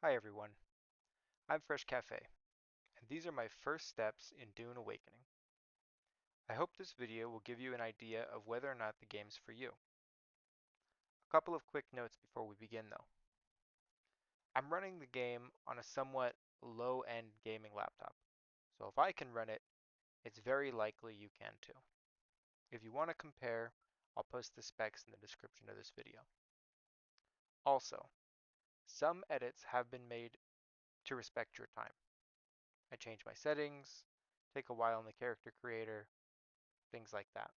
Hi everyone, I'm Fresh Cafe, and these are my first steps in Dune Awakening. I hope this video will give you an idea of whether or not the game's for you. A couple of quick notes before we begin though. I'm running the game on a somewhat low-end gaming laptop, so if I can run it, it's very likely you can too. If you want to compare, I'll post the specs in the description of this video. Also, some edits have been made to respect your time. I change my settings, take a while in the character creator, things like that.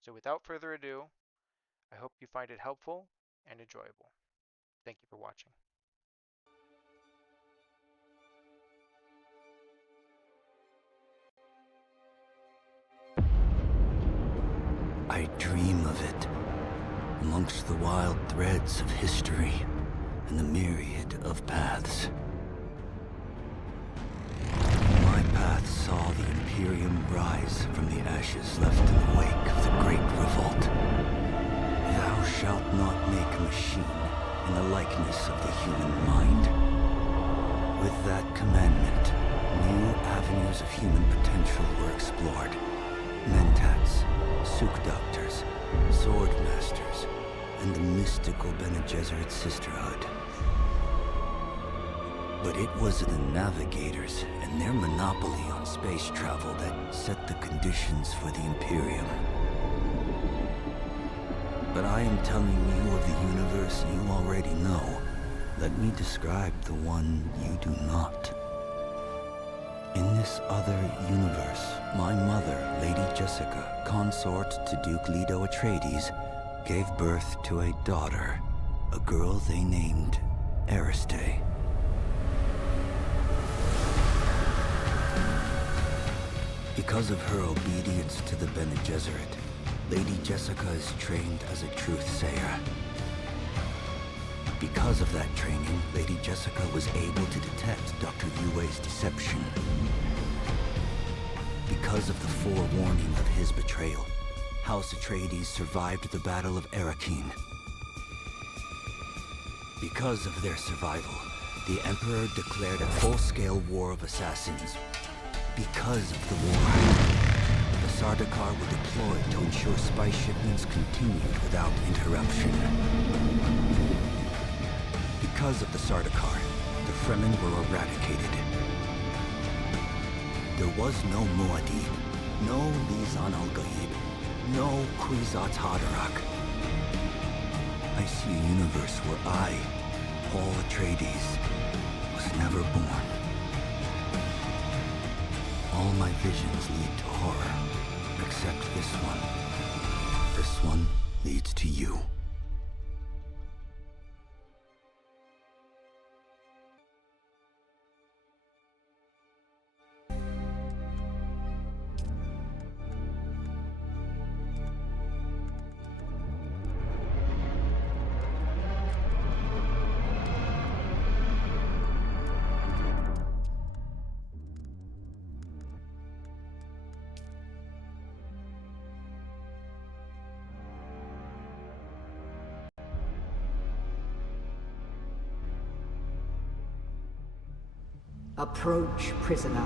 So without further ado, I hope you find it helpful and enjoyable. Thank you for watching. I dream of it, amongst the wild threads of history and the myriad of paths. My path saw the Imperium rise from the ashes left in the wake of the Great Revolt. Thou shalt not make a machine in the likeness of the human mind. With that commandment, new avenues of human potential were explored. Mentats, Sukdoctors, Sword Masters, and the mystical Bene Gesserit Sisterhood. But it was the Navigators and their monopoly on space travel that set the conditions for the Imperium. But I am telling you of the universe you already know. Let me describe the one you do not. In this other universe, my mother, Lady Jessica, consort to Duke Leto Atreides, gave birth to a daughter, a girl they named Ariste. Because of her obedience to the Bene Gesserit, Lady Jessica is trained as a truth-sayer. Because of that training, Lady Jessica was able to detect Dr. Yue's deception. Because of the forewarning of his betrayal, House Atreides survived the Battle of Arrakeen. Because of their survival, the Emperor declared a full-scale war of assassins. Because of the war, the Sardaukar were deployed to ensure spice shipments continued without interruption. Because of the Sardaukar, the Fremen were eradicated. There was no Muad'Dib, no Lisan al-Gaib, no Kwisatz Haderach. I see a universe where I, Paul Atreides, was never born. All my visions lead to horror, except this one. This one leads to you. Approach, prisoner.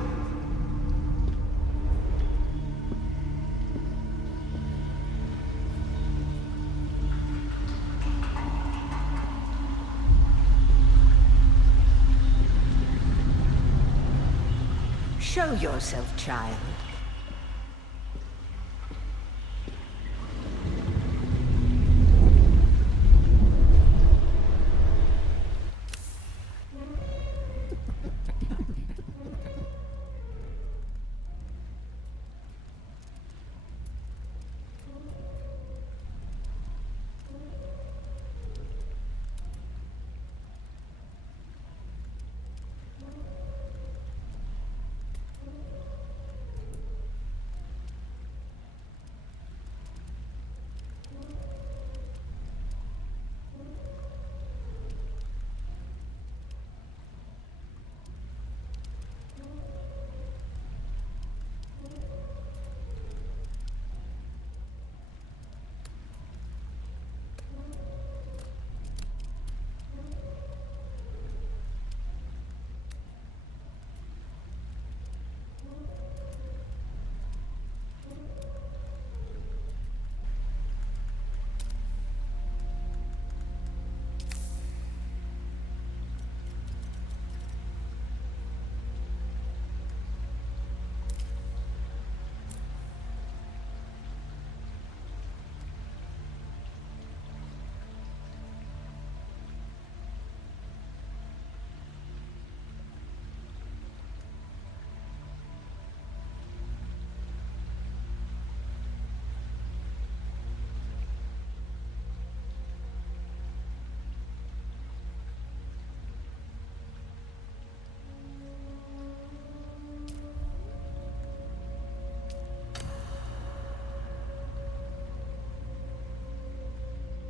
Show yourself, child.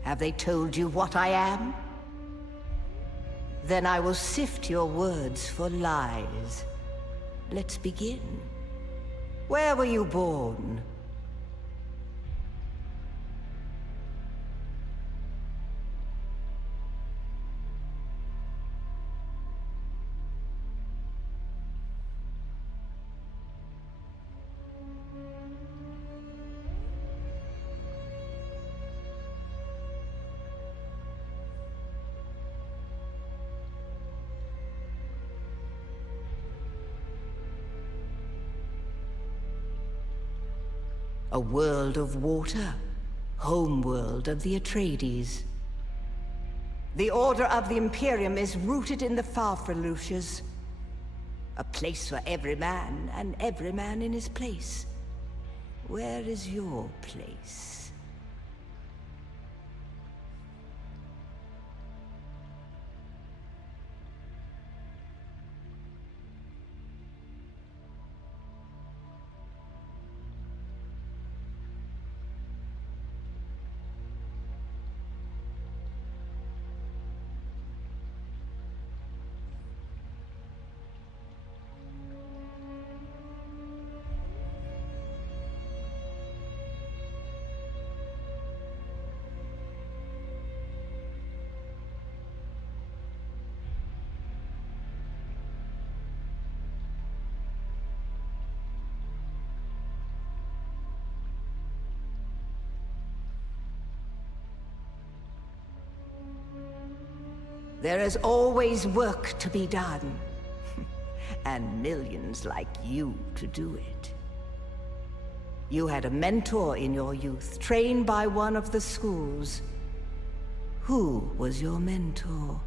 Have they told you what I am? Then I will sift your words for lies. Let's begin. Where were you born? A world of water, homeworld of the Atreides. The order of the Imperium is rooted in the Farfreluches. A place for every man, and every man in his place. Where is your place? There is always work to be done. And millions like you to do it. You had a mentor in your youth, trained by one of the schools. Who was your mentor?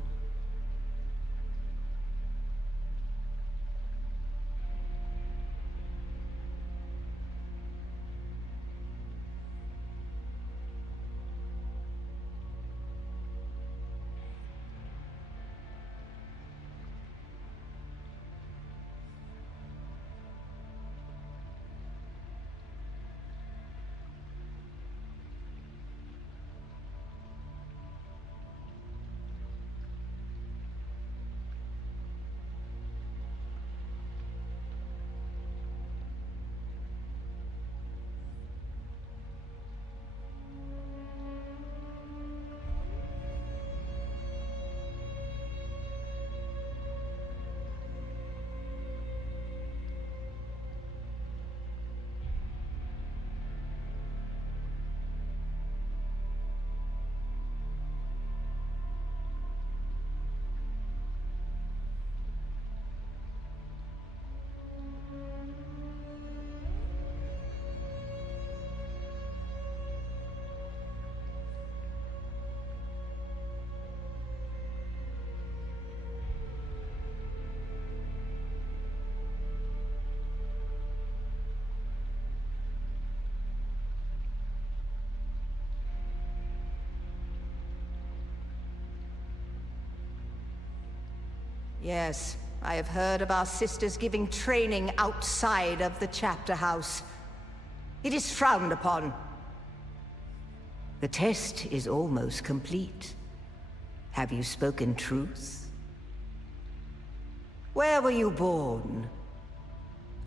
Yes, I have heard of our sisters giving training outside of the chapter house. It is frowned upon. The test is almost complete. Have you spoken truth? Where were you born?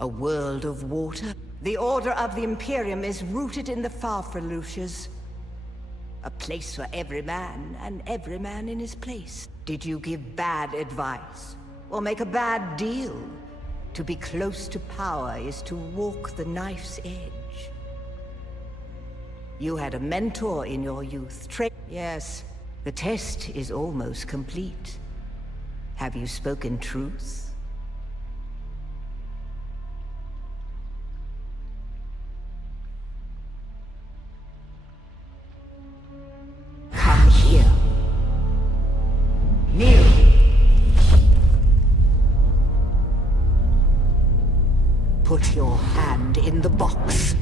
A world of water? The order of the Imperium is rooted in the Farfreluches. A place for every man, and every man in his place. Did you give bad advice, or make a bad deal? To be close to power is to walk the knife's edge. You had a mentor in your youth. Yes, the test is almost complete. Have you spoken truth? Come here. Kneel. Put your hand in the box.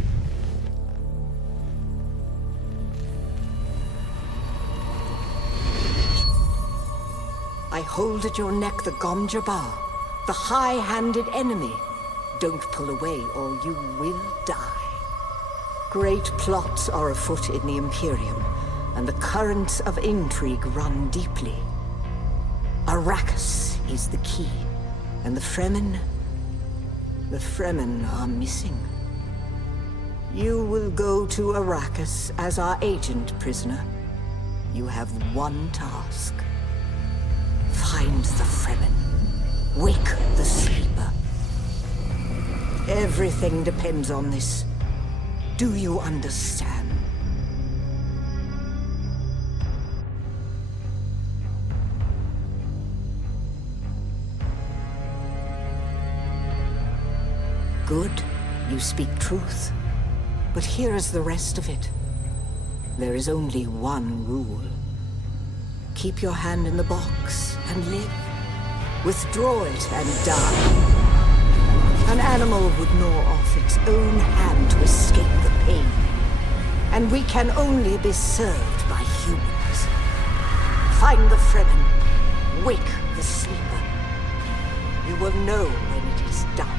I hold at your neck the Gomjabar, the high-handed enemy. Don't pull away or you will die. Great plots are afoot in the Imperium, and the currents of intrigue run deeply. Arrakis is the key, and the Fremen are missing. You will go to Arrakis as our agent, prisoner. You have one task. Find the Fremen. Wake the sleeper. Everything depends on this. Do you understand? Good. You speak truth. But here is the rest of it. There is only one rule. Keep your hand in the box and live. Withdraw it and die. An animal would gnaw off its own hand to escape the pain. And we can only be served by humans. Find the Fremen. Wake the sleeper. You will know when it is done.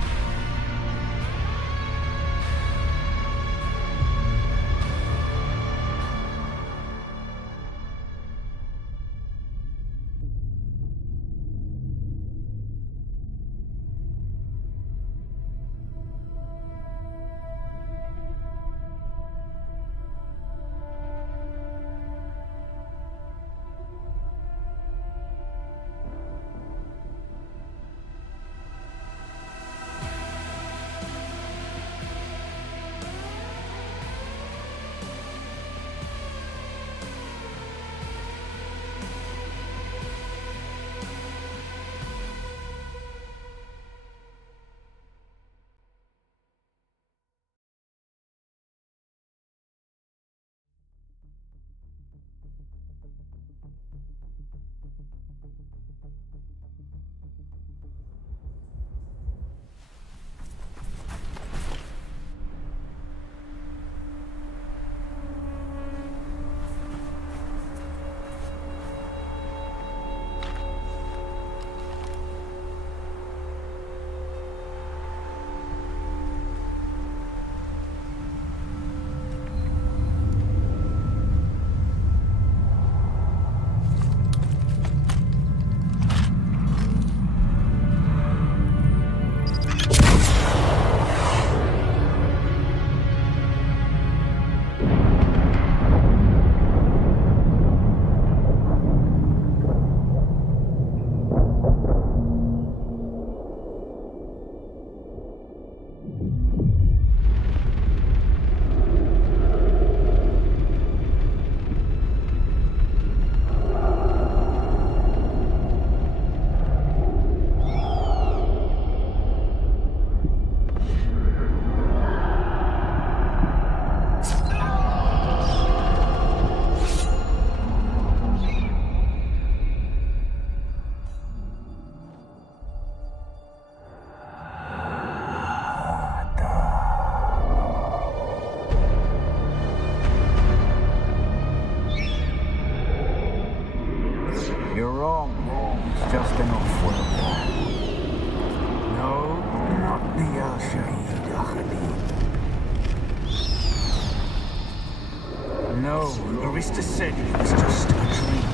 No, Arista said it was just a dream.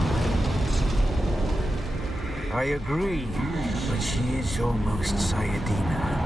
I agree, but she is almost Sayadina.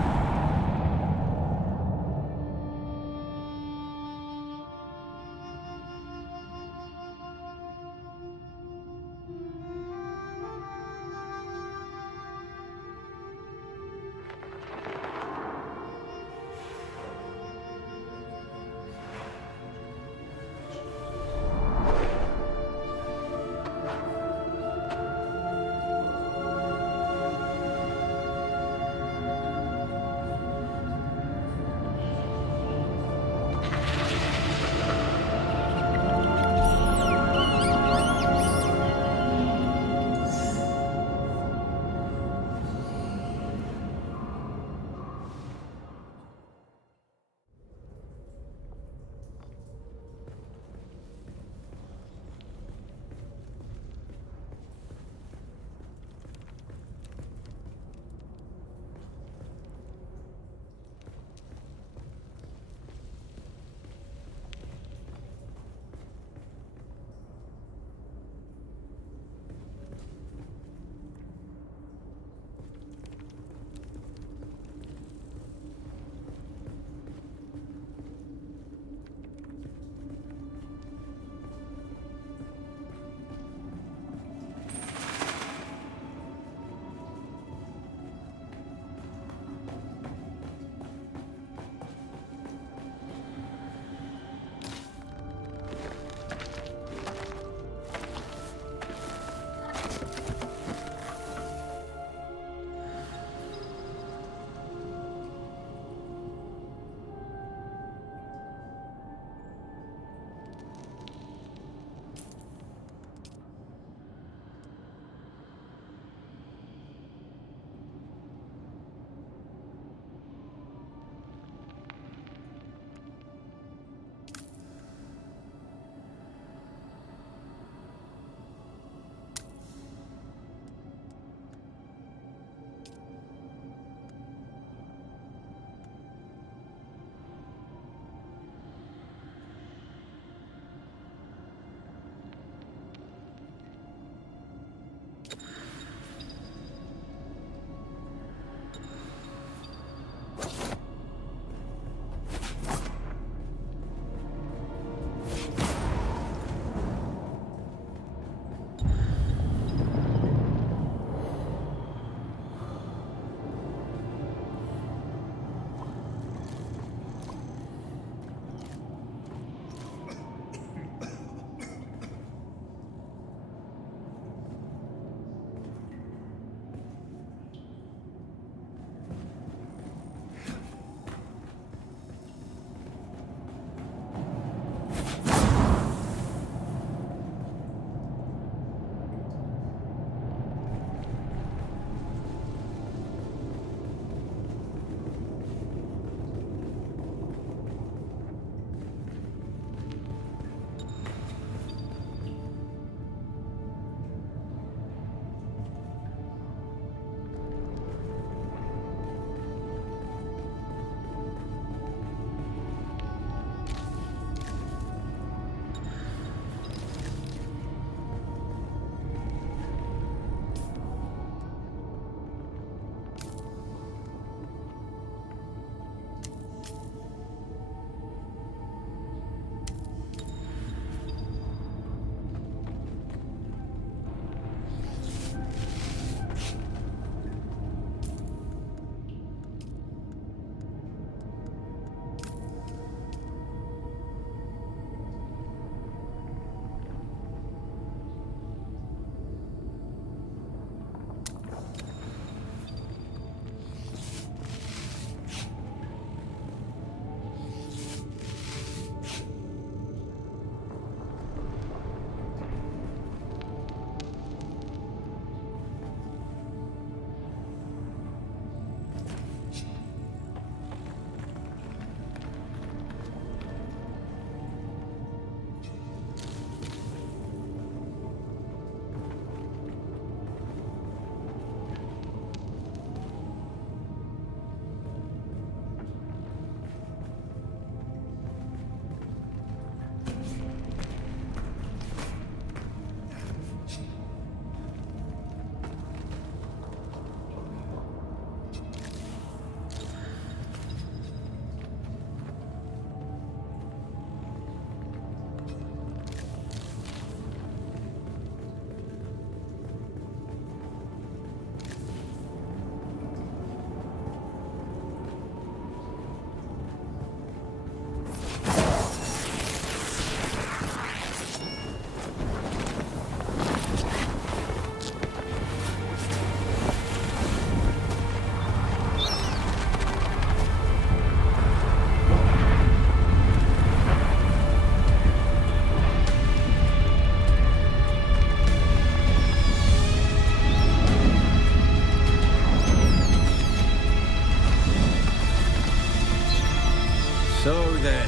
then.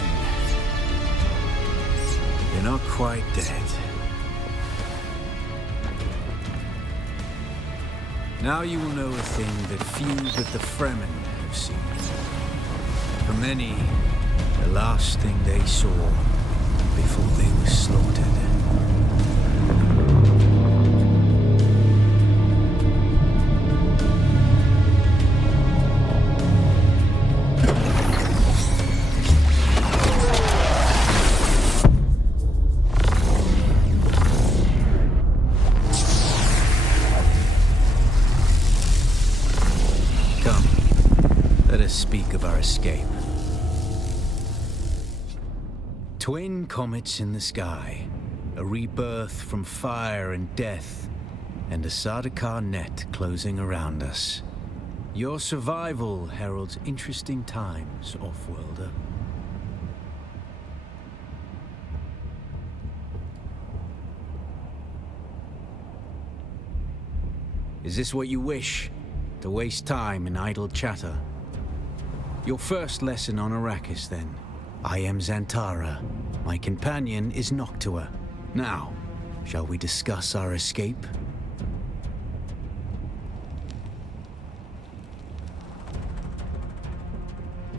You're not quite dead. Now you will know a thing that few but the Fremen have seen. For many, the last thing they saw before they were slaughtered. Speak of our escape. Twin comets in the sky, a rebirth from fire and death, and a Sardaukar net closing around us. Your survival heralds interesting times, Offworlder. Is this what you wish? To waste time in idle chatter? Your first lesson on Arrakis, then. I am Xantara. My companion is Noctua. Now, shall we discuss our escape?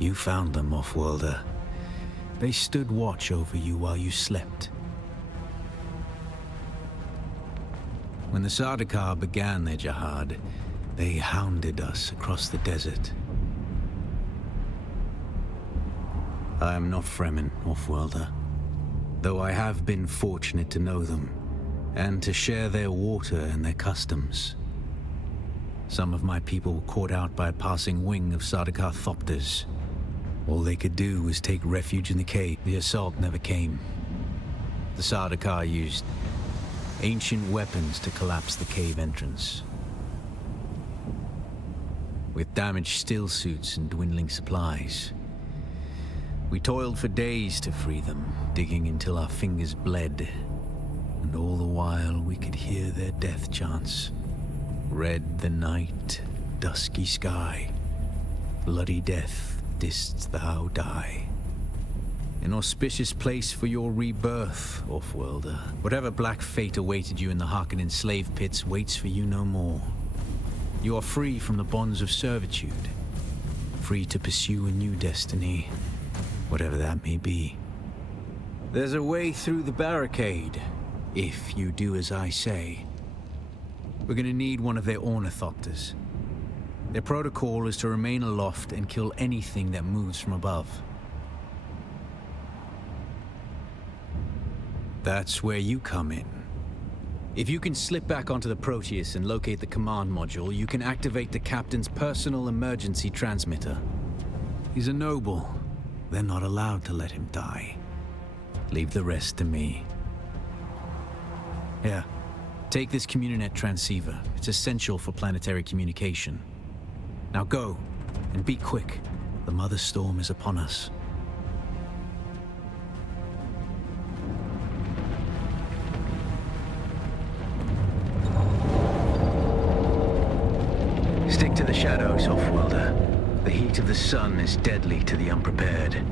You found them, Offworlder. They stood watch over you while you slept. When the Sardaukar began their jihad, they hounded us across the desert. I am not Fremen, Offworlder, though I have been fortunate to know them, and to share their water and their customs. Some of my people were caught out by a passing wing of Sardaukar thopters. All they could do was take refuge in the cave. The assault never came. The Sardaukar used ancient weapons to collapse the cave entrance. With damaged still suits and dwindling supplies, we toiled for days to free them, digging until our fingers bled. And all the while we could hear their death chants. Red the night, dusky sky, bloody death, didst thou die. An auspicious place for your rebirth, Offworlder. Whatever black fate awaited you in the Harkonnen slave pits waits for you no more. You are free from the bonds of servitude, free to pursue a new destiny, whatever that may be. There's a way through the barricade, if you do as I say. We're gonna need one of their ornithopters. Their protocol is to remain aloft and kill anything that moves from above. That's where you come in. If you can slip back onto the Proteus and locate the command module, you can activate the captain's personal emergency transmitter. He's a noble. They're not allowed to let him die. Leave the rest to me. Here, take this Communinet transceiver. It's essential for planetary communication. Now go, and be quick. The Mother Storm is upon us. Stick to the shadows, Offworlder. The heat of the sun is deadly to the unprepared.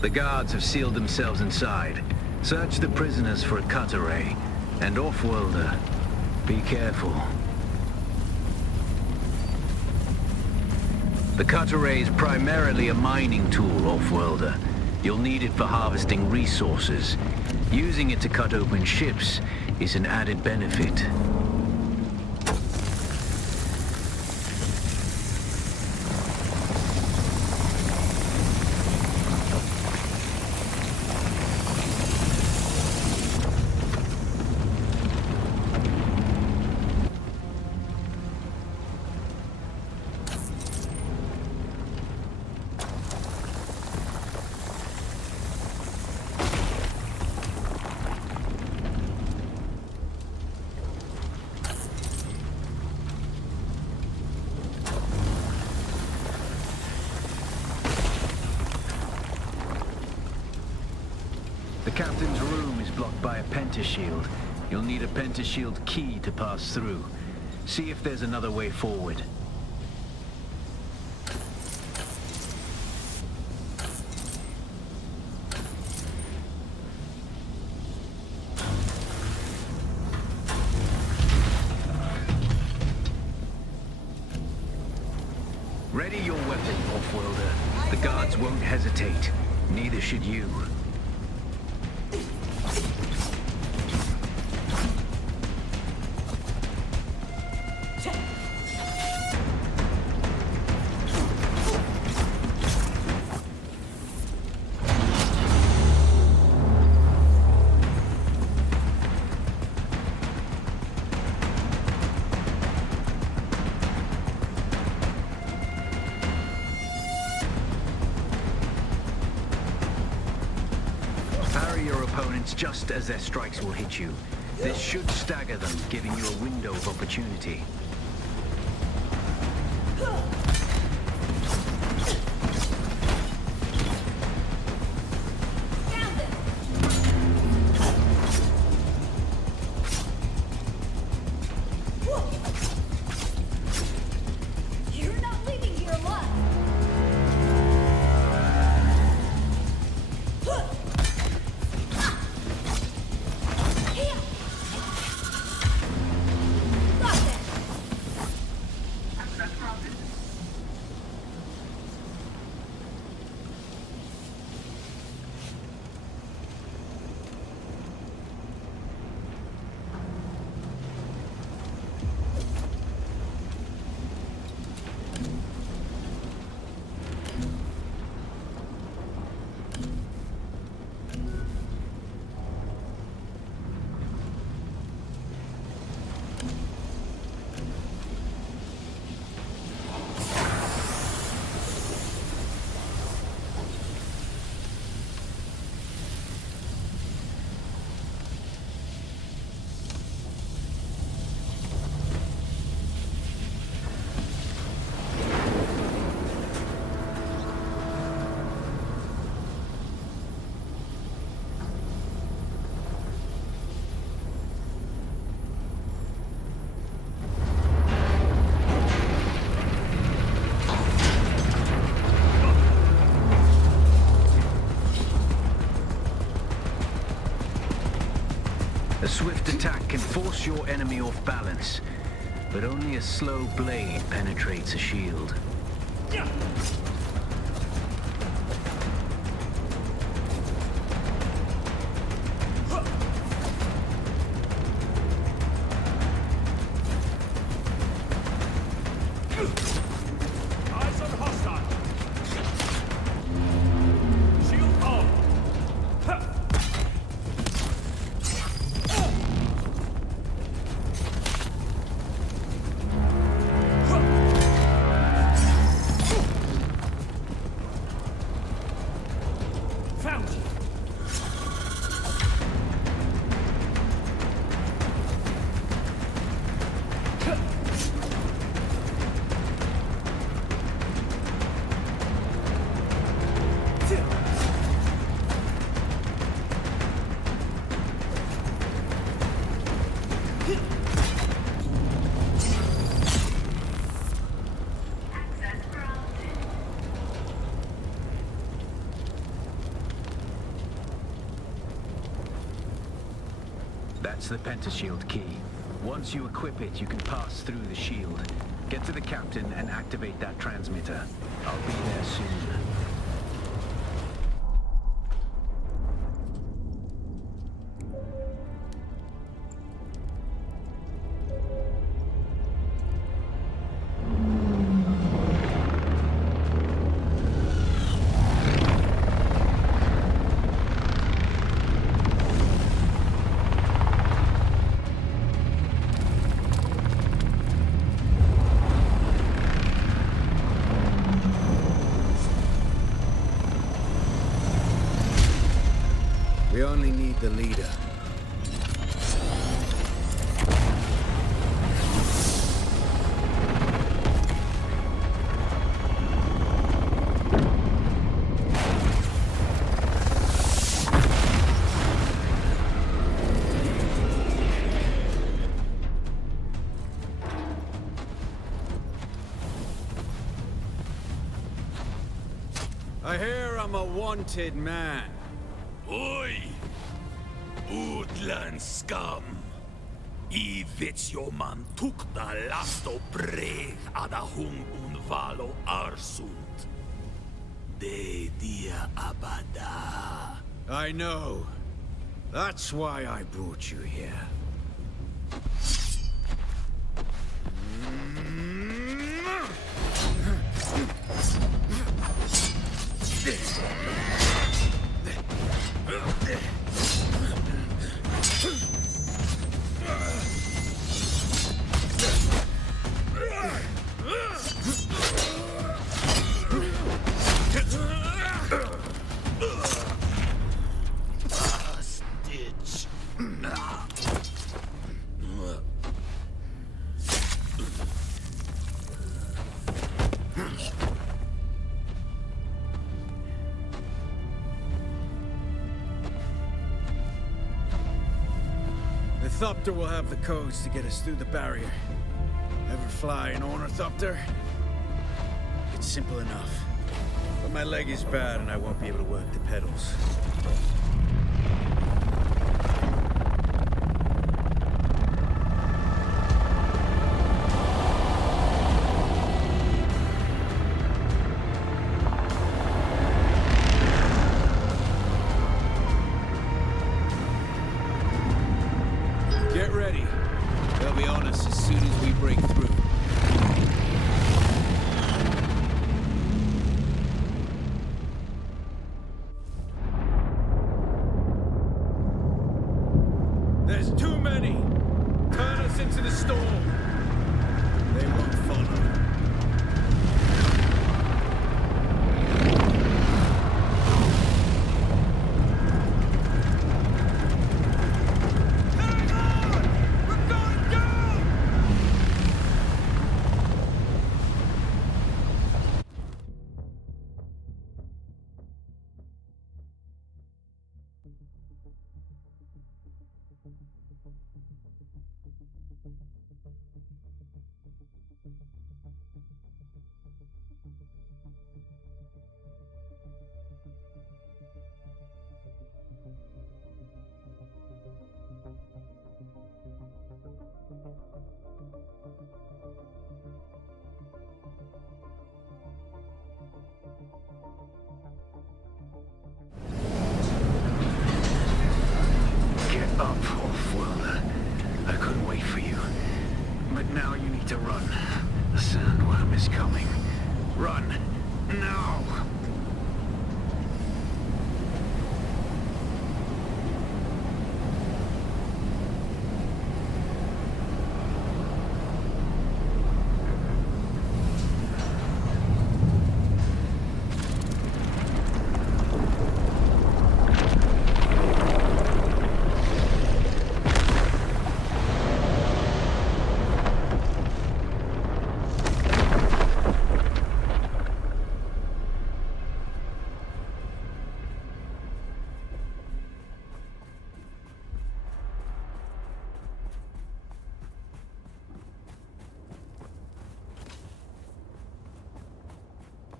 The guards have sealed themselves inside. Search the prisoners for a cut array. And Offworlder, be careful. The cut array is primarily a mining tool, Offworlder. You'll need it for harvesting resources. Using it to cut open ships is an added benefit. captain's room is blocked by a pentashield. You'll need a pentashield key to pass through. See if there's another way forward. Ready your weapon, off-worlder. The guards won't hesitate. Neither should you. Parry your opponents just as their strikes will hit you. This should stagger them, giving you a window of opportunity. You're not leaving here alive! A swift attack can force your enemy off balance, but only a slow blade penetrates a shield. Eyes on hostile. Shield on. Found you. That's the pentashield key. Once you equip it, you can pass through the shield. Get to the captain and activate that transmitter. I'll be there soon. We only need the leader. I hear I'm a wanted man. Oi! Utland scum! I vits jo man tukta lasto breg ada hung un valo arsund. De dia abada. I know. That's why I brought you here. Stitch. The Thopter will have the codes to get us through the barrier. Ever fly an Ornithopter? It's simple enough. But my leg is bad and I won't be able to work the pedals. Get ready. They'll be on us as soon as we break through. There's too many! Turn us into the storm! They won't follow. Hang on! We're going down! Get up, Wolf-Worlder. I couldn't wait for you. But now you need to run. The sandworm is coming. Run! Now!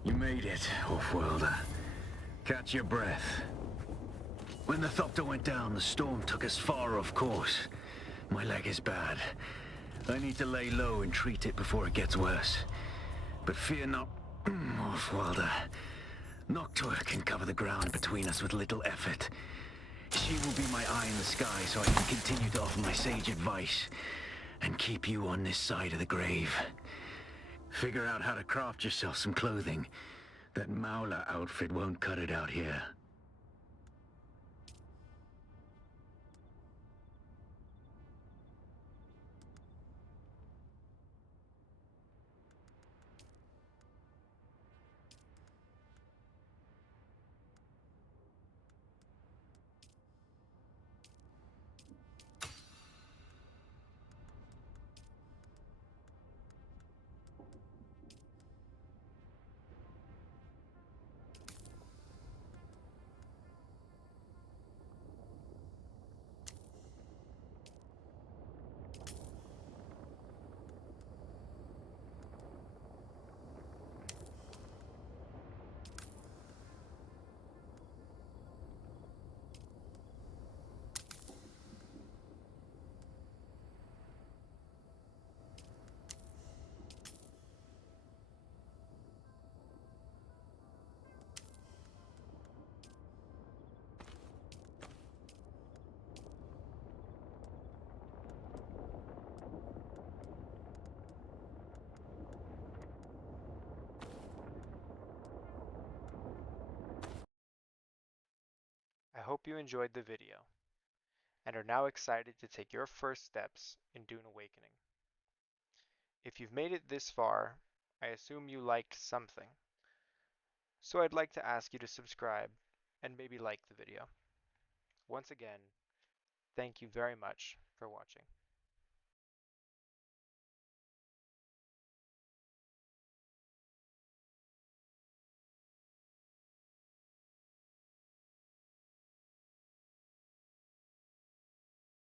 You made it, Wolf-Worlder. Catch your breath. When the Thopter went down, the storm took us far off course. My leg is bad. I need to lay low and treat it before it gets worse. But fear not, Wolf-Worlder. Noctua can cover the ground between us with little effort. She will be my eye in the sky so I can continue to offer my sage advice and keep you on this side of the grave. Figure out how to craft yourself some clothing. That Mauler outfit won't cut it out here. hope you enjoyed the video and are now excited to take your first steps in Dune Awakening. If you've made it this far, I assume you liked something, so I'd like to ask you to subscribe and maybe like the video. Once again, thank you very much for watching.